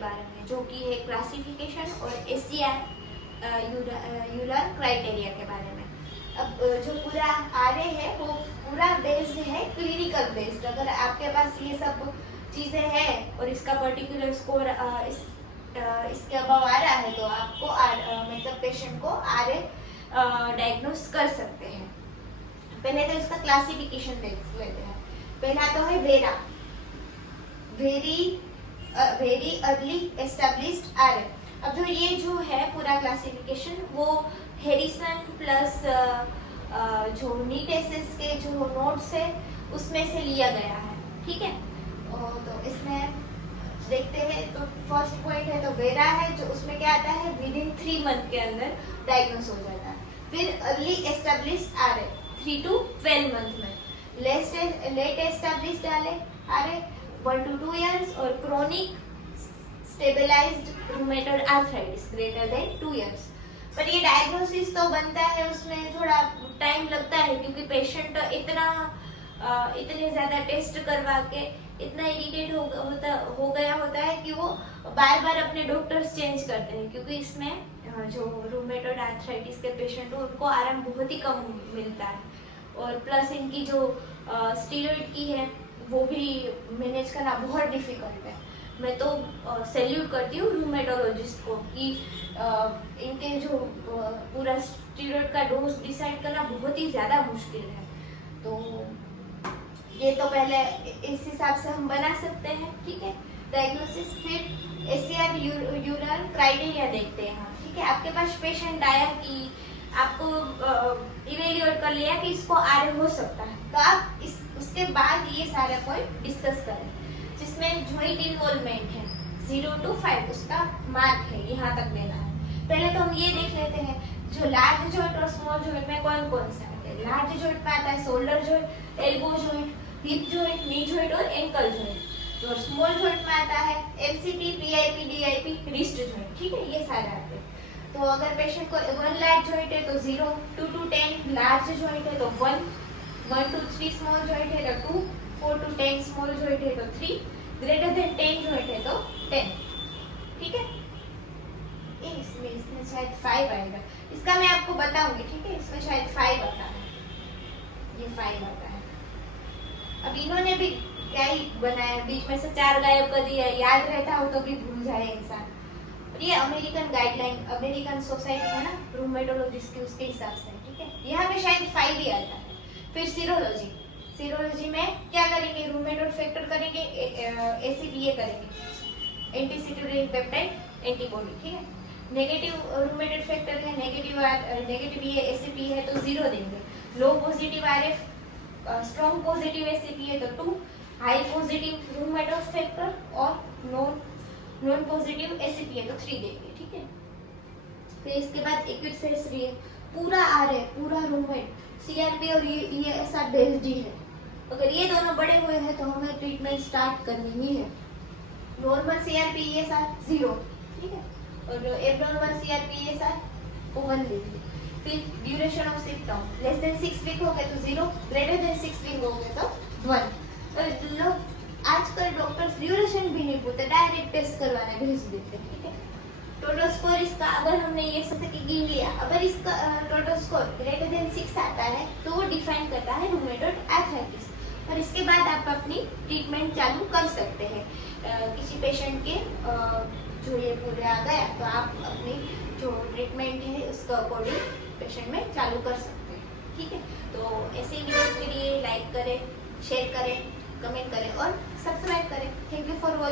बारे में, जो कि है क्लासिफिकेशन और ACR यूलर क्राइटेरिया के बारे में। अब जो पूरा आरए है वो पूरा बेस्ड है क्लिनिकल बेस्ड। अगर आपके पास ये सब चीज़ें हैं और इसका पर्टिकुलर स्कोर इसके अबाव आ रहा है तो आपको मतलब पेशेंट को आरए डायग्नोस कर सकते हैं। पहले तो इसका क्लासिफिकेशन देख लेते हैं। पहला तो है very, very early established RA. अब ये जो है पूरा क्लासिफिकेशन वो हैरिसन प्लस जो नीट-एसएस के जो नोट्स है उसमें से लिया गया है, ठीक है। तो इसमें देखते हैं तो फर्स्ट पॉइंट है तो वेरा है, जो उसमें क्या आता है विद इन 3 मंथ के अंदर डायग्नोस हो जाता है। फिर early established RA 3 to 12 month में, late established RA 1 to 2 years और chronic stabilised rheumatoid arthritis greater than 2 years। पर ये डायग्नोसिस तो बनता है, उसमें थोड़ा टाइम लगता है क्योंकि पेशेंट इतने ज़्यादा टेस्ट करवा के इतना इरिटेट हो गया होता है कि वो बार बार अपने डॉक्टर्स चेंज करते हैं, क्योंकि इसमें जो रूमेटॉइड आर्थराइटिस के पेशेंट हो उनको आराम बहुत ही कम मिलता है और प्लस इनकी जो स्टीरॉइड की है वो भी मैनेज करना बहुत डिफिकल्ट है। मैं तो सैल्यूट करती हूँ रूमेटोलॉजिस्ट को कि इनके जो पूरा स्टीरॉइड का डोज डिसाइड करना बहुत ही ज़्यादा मुश्किल है। तो ये तो पहले इस हिसाब से हम बना सकते हैं, ठीक है, डायग्नोसिस। फिर ACR यूलर क्राइटेरिया देखते हैं हम, ठीक है। आपके पास पेशेंट आया कि आपको इवेल्युएट कर लिया कि इसको आरए हो सकता है, तो आप उसके बाद ये सारे पॉइंट डिस्कस करें, जिसमें जॉइंट इन्वॉल्वमेंट है 0 to 5 उसका मार्क है, यहाँ तक देना है। पहले तो हम ये देख लेते हैं जो लार्ज जॉइंट और स्मॉल जॉइंट में कौन कौन से आते हैं। लार्ज जॉइंट में आता है shoulder joint, elbow joint, hip joint, knee joint और एंकल जॉइंट। और स्मॉल जॉइंट में आता है MCP, PIP, DIP, wrist joint, ठीक है, ये सारे आते हैं। तो अगर पेशेंट को 1 लार्ज जॉइंट है तो 0, 2 to 10 लार्ज जॉइंट है तो 1, 1 to 3 स्मॉल जॉइंट है तो 2, 4 to 10 स्मॉल जॉइंट है तो 3, ग्रेटर देन 10 जॉइंट है तो 10, ठीक है। इसमें शायद 5 आएगा, इसका मैं आपको बताऊंगी, ठीक है। इसमें शायद 5 आता है, ये 5 आता है। अब इन्होंने भी क्या ही बनाया, बीच में से 4 गायब कर दिया, याद रहता हो तो भी भूल जाए इंसान। ये अमेरिकन गाइडलाइन, अमेरिकन सोसाइटी है ना रूमेटोलॉजिस्ट की, उसके हिसाब से, ठीक है। यहाँ पे शायद 5 ही आता है। फिर सीरोलॉजी, सीरोलॉजी में क्या करेंगे, रूमेटॉइड फैक्टर करेंगे, ACPA करेंगे, एंटीसिटोरियल पेप्टाइड एंटीबॉडी, ठीक है। नेगेटिव रूमेटॉइड फैक्टर है, नेगेटिव ये ACPA है तो 0 देंगे। Low positive RF, strong positive ACPA है तो 2, हाई पॉजिटिव रूमेटॉइड फैक्टर और नॉन पॉजिटिव ACPA तो 3 देंगे, ठीक है। फिर इसके बाद एक्यूट फेस है, पूरा RA, पूरा रूमेट, CRP और ESR बेस्ड ही है। अगर ये दोनों बड़े हुए हैं तो हमें ट्रीटमेंट स्टार्ट करनी ही है। नॉर्मल CRP ESR 0, ठीक है, और एब्नॉर्मल CRP ESR को 1 देंगे। फिर duration of symptom less than 6 week हो गए तो 0, ग्रेटर देन 6 वीक हो गए तो 1। तो लोग आजकल डॉक्टर्स ड्यूरेशन भी नहीं पूछते, डायरेक्ट टेस्ट करवाने भेज देते हैं, ठीक है। टोटल स्कोर इसका अगर हमने ये सबसे गिन लिया, अगर इसका टोटल स्कोर ग्रेटर देन 6 आता है तो वो डिफाइन करता है रूमेटॉइड आर्थराइटिस, और इसके बाद आप अपनी ट्रीटमेंट चालू कर सकते हैं। किसी पेशेंट के जो ये पूरे आ गया तो आप अपनी जो ट्रीटमेंट है उसका अकॉर्डिंग पेशेंट में चालू कर सकते हैं, ठीक है। तो ऐसे ही वीडियोस के लिए लाइक करें, शेयर करें, कमेंट करें और सब्सक्राइब करें। Thank you for watching.